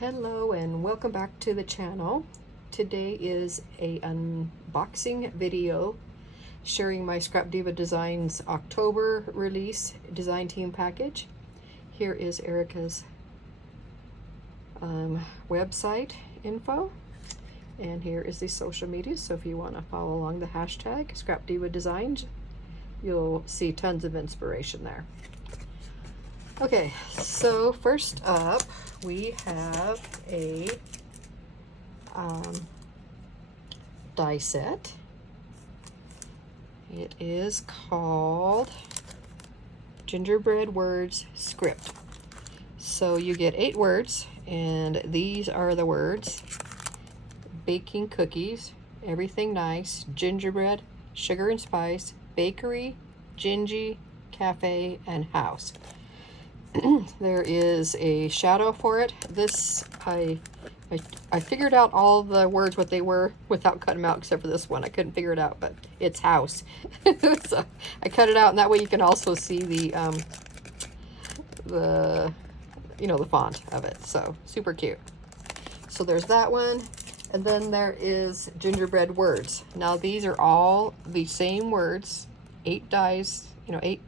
Hello and welcome back to the channel. Today is a unboxing video sharing my Scrap Diva Designs October release design team package. Here is Erica's website info, and here is the social media, so if you want to follow along the hashtag Scrap Diva Designs, you'll see tons of inspiration there. Okay, so first up we have a die set. It is called Gingerbread Words Script. So you get 8 words, and these are the words: baking cookies, everything nice, gingerbread, sugar and spice, bakery, gingy, cafe, and house. There is a shadow for it. This, I figured out all the words, what they were, without cutting them out, except for this one. I couldn't figure it out, but it's house. So I cut it out, and that way you can also see the font of it. So super cute. So there's that one, and then there is gingerbread words. Now these are all the same words, 8 dies, 8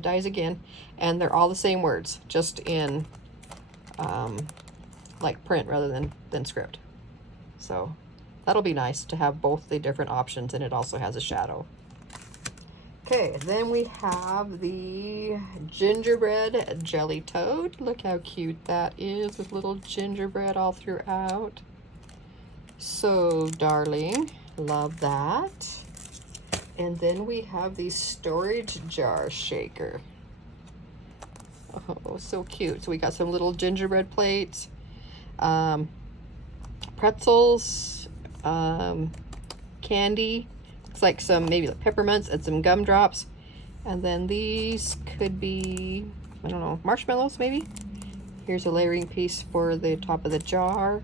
dies again, and they're all the same words, just in like print rather than script. So that'll be nice to have both the different options, and it also has a shadow. Okay, then we have the gingerbread jelly tote. Look how cute that is, with little gingerbread all throughout. So darling, love that. And then we have the storage jar shaker. Oh, so cute. So we got some little gingerbread plates, pretzels, candy. Looks like some, maybe like peppermints and some gumdrops. And then these could be, I don't know, marshmallows maybe. Here's a layering piece for the top of the jar.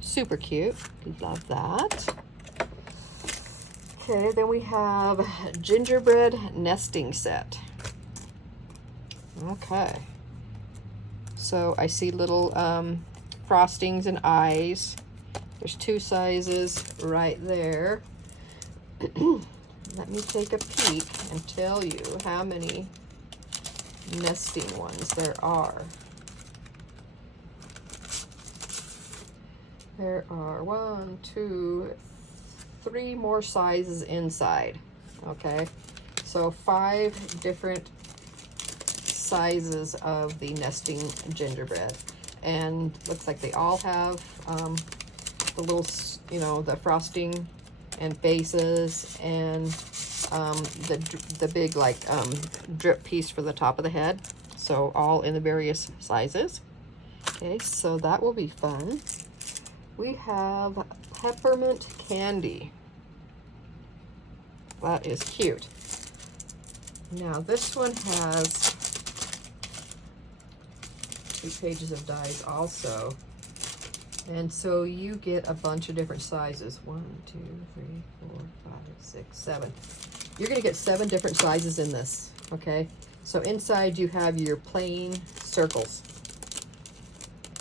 Super cute. Love that. Okay, then we have gingerbread nesting set. Okay, so I see little frostings and eyes. There's 2 sizes right there. Let me take a peek and tell you how many nesting ones there are. There are 1, 2, 3 more sizes inside. Okay, so 5 different sizes of the nesting gingerbread, and looks like they all have the little, the frosting and bases, and the big like drip piece for the top of the head. So all in the various sizes. Okay, so that will be fun. We have peppermint candy. That is cute. Now this one has 2 pages of dies also, and so you get a bunch of different sizes. 1, 2, 3, 4, 5, 6, 7. You're gonna get 7 different sizes in this. Okay, so inside you have your plain circles,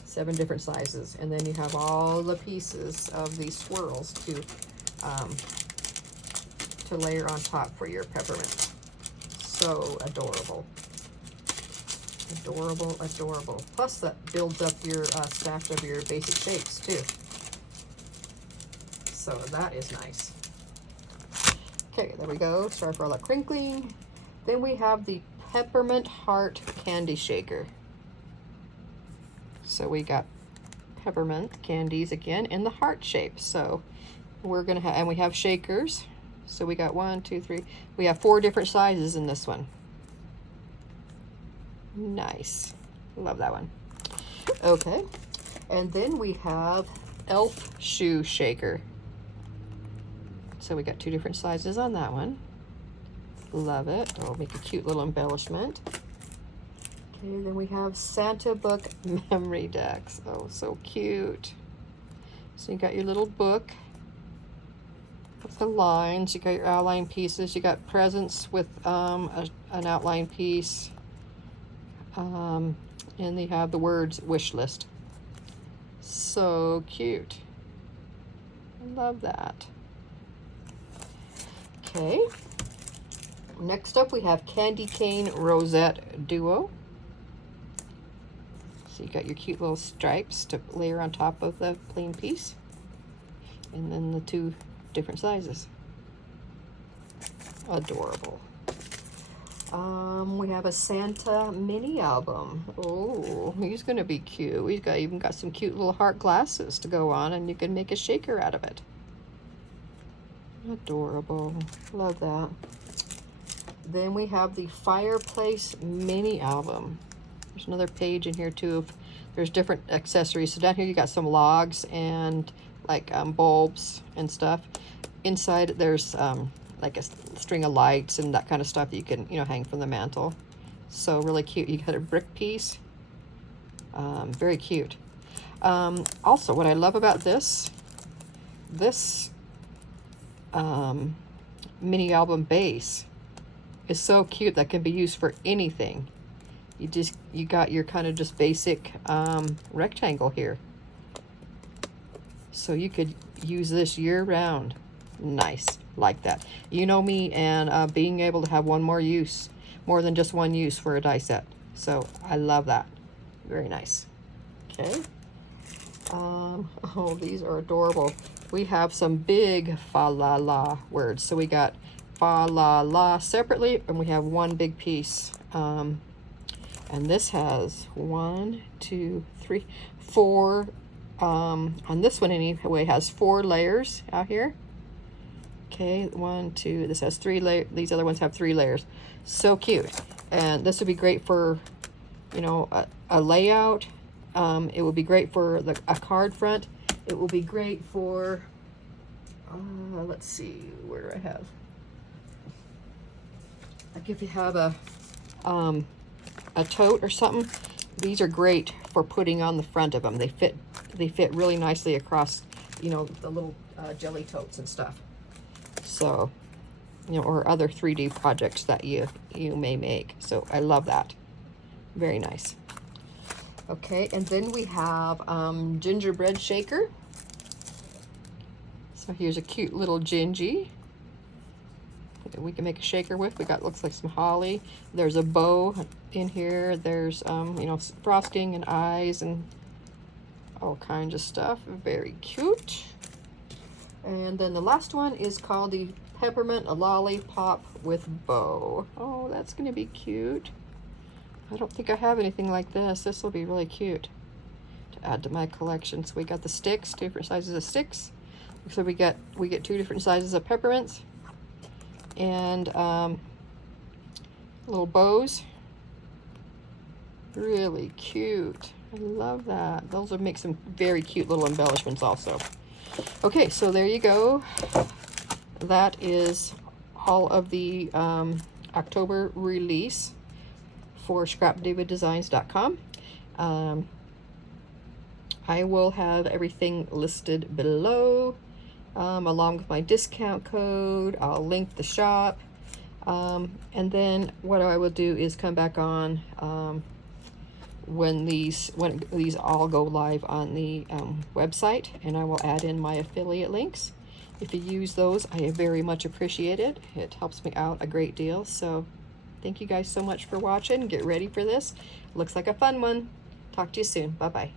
7 different sizes, and then you have all the pieces of these swirls to layer on top for your peppermint. So adorable. Adorable, adorable. Plus that builds up your stack of your basic shapes too. So that is nice. Okay, there we go. Sorry for all that crinkling. Then we have the peppermint heart candy shaker. So we got peppermint candies again in the heart shape. So we're gonna have, and we have shakers. So we got 1, 2, 3. We have 4 different sizes in this one. Nice. Love that one. Okay. And then we have elf shoe shaker. So we got 2 different sizes on that one. Love it. It'll make a cute little embellishment. Okay, then we have Santa book memorydex. Oh, so cute. So you got your little book with the lines, you got your outline pieces, you got presents with an outline piece, and they have the words wish list. So cute. I love that. Okay. Next up we have Candy Cane Rosette Duo. So you got your cute little stripes to layer on top of the plain piece. And then the two different sizes. Adorable. We have a Santa mini album. Oh, he's gonna be cute. He's even got some cute little heart glasses to go on, and you can make a shaker out of it. Adorable. Love that. Then we have the Fireplace mini album. There's another page in here too. There's different accessories. So down here you got some logs and like bulbs and stuff. Inside there's like a string of lights and that kind of stuff that you can, hang from the mantle. So really cute. You got a brick piece. Very cute. Also, what I love about this mini album base is so cute that can be used for anything. You got your kind of just basic rectangle here. So you could use this year round. Nice, like that. You know me and being able to have more than just one use for a die set. So I love that. Very nice. Okay. Oh, these are adorable. We have some big fa la la words. So we got fa la la separately, and we have one big piece. And this has 1, 2, 3, 4. On this one anyway, has 4 layers out here. Okay, 1, 2. This has 3 layers. These other ones have 3 layers. So cute. And this would be great for, a layout. It would be great for a card front. It will be great for, let's see, where do I have? Like if you have a tote or something, these are great for putting on the front of them. They fit really nicely across, the little jelly totes and stuff. So, or other 3D projects that you may make. So I love that. Very nice. Okay, and then we have gingerbread shaker. So here's a cute little gingy that we can make a shaker with. We got, looks like some holly. There's a bow in here. There's frosting and eyes and all kinds of stuff. Very cute. And then the last one is called the peppermint lollipop with bow. Oh, that's gonna be cute. I don't think I have anything like this. This will be really cute to add to my collection. So we got the sticks, 2 different sizes of sticks. So we get 2 different sizes of peppermints and little bows. Really cute. I love that. Those would make some very cute little embellishments also. Okay, so there you go. That is all of the October release for scrapdaviddesigns.com. I will have everything listed below, along with my discount code. I'll link the shop. And then what I will do is come back on when these all go live on the website, and I will add in my affiliate links. If you use those, I very much appreciate it. It helps me out a great deal. So thank you guys so much for watching. Get ready for this. Looks like a fun one. Talk to you soon. Bye-bye.